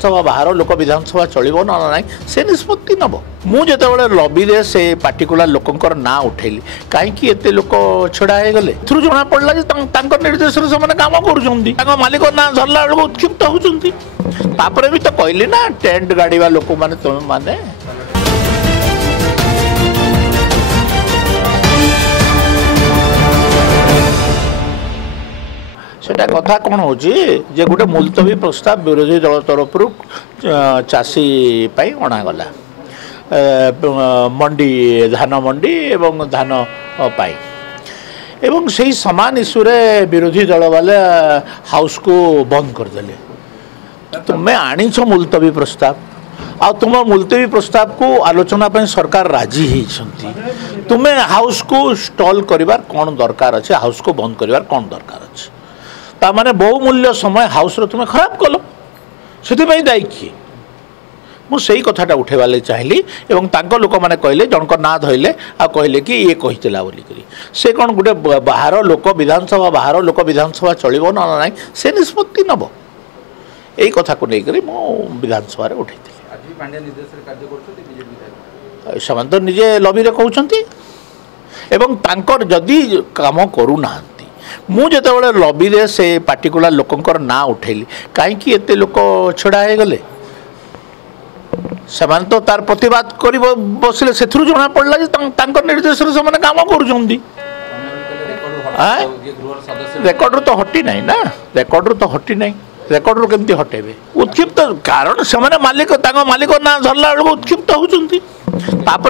सभा बाहर लोक विधानसभा चलो ना ना से निष्पत्ति नब मुझे लबी रे से पार्टिकुलर लोकंर ना उठेली कहीं एते लोक छड़ा हो गले थ्रु जना पड़ा निर्देश से काम कर मालिक ना धरला बेलू उत्क्षिप्त होती भी तो कहली ना टेंट गाड़वा लोक मैंने तुम मैंने सेटा कथा कौन हो जे गोटे मुलतवी प्रस्ताव विरोधी दल तरफ चाषी अणागला मंडी धान मंडी एवं धान पाई एवं से समान इश्यू रे विरोधी दल वाले हाउस को बंद करदेले तुम्हें आणीछ मुलतवी प्रस्ताव आ तुम मुलतवी प्रस्ताव को आलोचना पर सरकार राजी होती तुम्हें हाउस को स्टॉल करिवार कौन दरकार अच्छे हाउस को बंद करिवार कौन दरकार अच्छे तामाने बहुमूल्य समय हाउस रो तुम्हें खराब कल से दायी किए मुझे कथाटा उठेबार चाहिए एवं तांको लोक मैंने कहले जनक ना धरले आ कहले कि ये कहीला बोलिकी से कौन गोटे बाहर लोक विधानसभा बाहर लोक विधानसभा चलो ना ना से निष्पत्ति नब यही कथा को लेकर मु विधानसभा उठे से तो निजे लबी रे कहते एवं तांकर जदि काम करूना मुझे लबी रे से पार्टिकुलर लोकंर ना उठेली कहीं एते लोक छड़ा हो गले से तो तार प्रतिवाद कर बसिले से जना पड़ा निर्देश से काम कर रेकर्ड तो हटी ना ना रेकर्ड तो हटी ना रेकर्ड केमती हटेबे उत्क्षिप्त कारण से मालिक मालिक ना धरला बेलू उत्क्षिप्त होती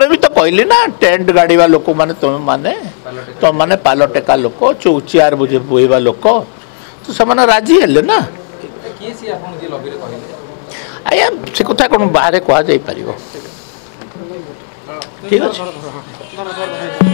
भी तो कहली ना टेंट गाड़वा लोक मैंने तुम मैंने पाल टेका लोक चौचियार बुझेबा लोक तो से राजी हेले ना आज्ञा से कथा कौन बाहर कह ठीक अच्छे।